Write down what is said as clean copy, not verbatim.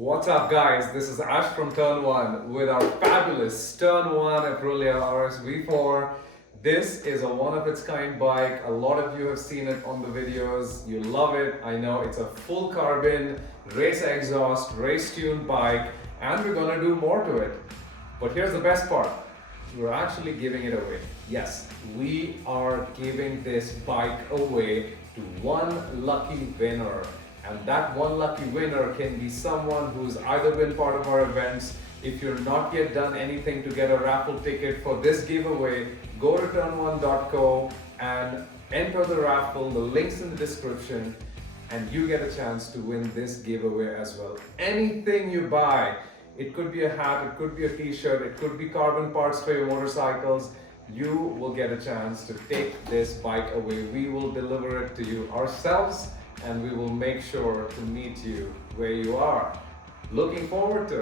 What's up guys, this is Ash from Turn1 with our fabulous Turn1 Aprilia RSV4. This is a one-of-its-kind bike. A lot of you have seen it on the videos. You love it. I know it's a full carbon, race exhaust, race-tuned bike, and we're gonna do more to it. But here's the best part. We're actually giving it away. Yes, we are giving this bike away to one lucky winner. And that one lucky winner can be someone who's either been part of our events. If you're not yet done anything to get a raffle ticket for this giveaway, go to turn1.co and enter the raffle. The link's in the description and you get a chance to win this giveaway as well. Anything you buy, it could be a hat, it could be a t-shirt, it could be carbon parts for your motorcycles, you will get a chance to take this bike away. We will deliver it to you ourselves and we will make sure to meet you where you are. Looking forward to it.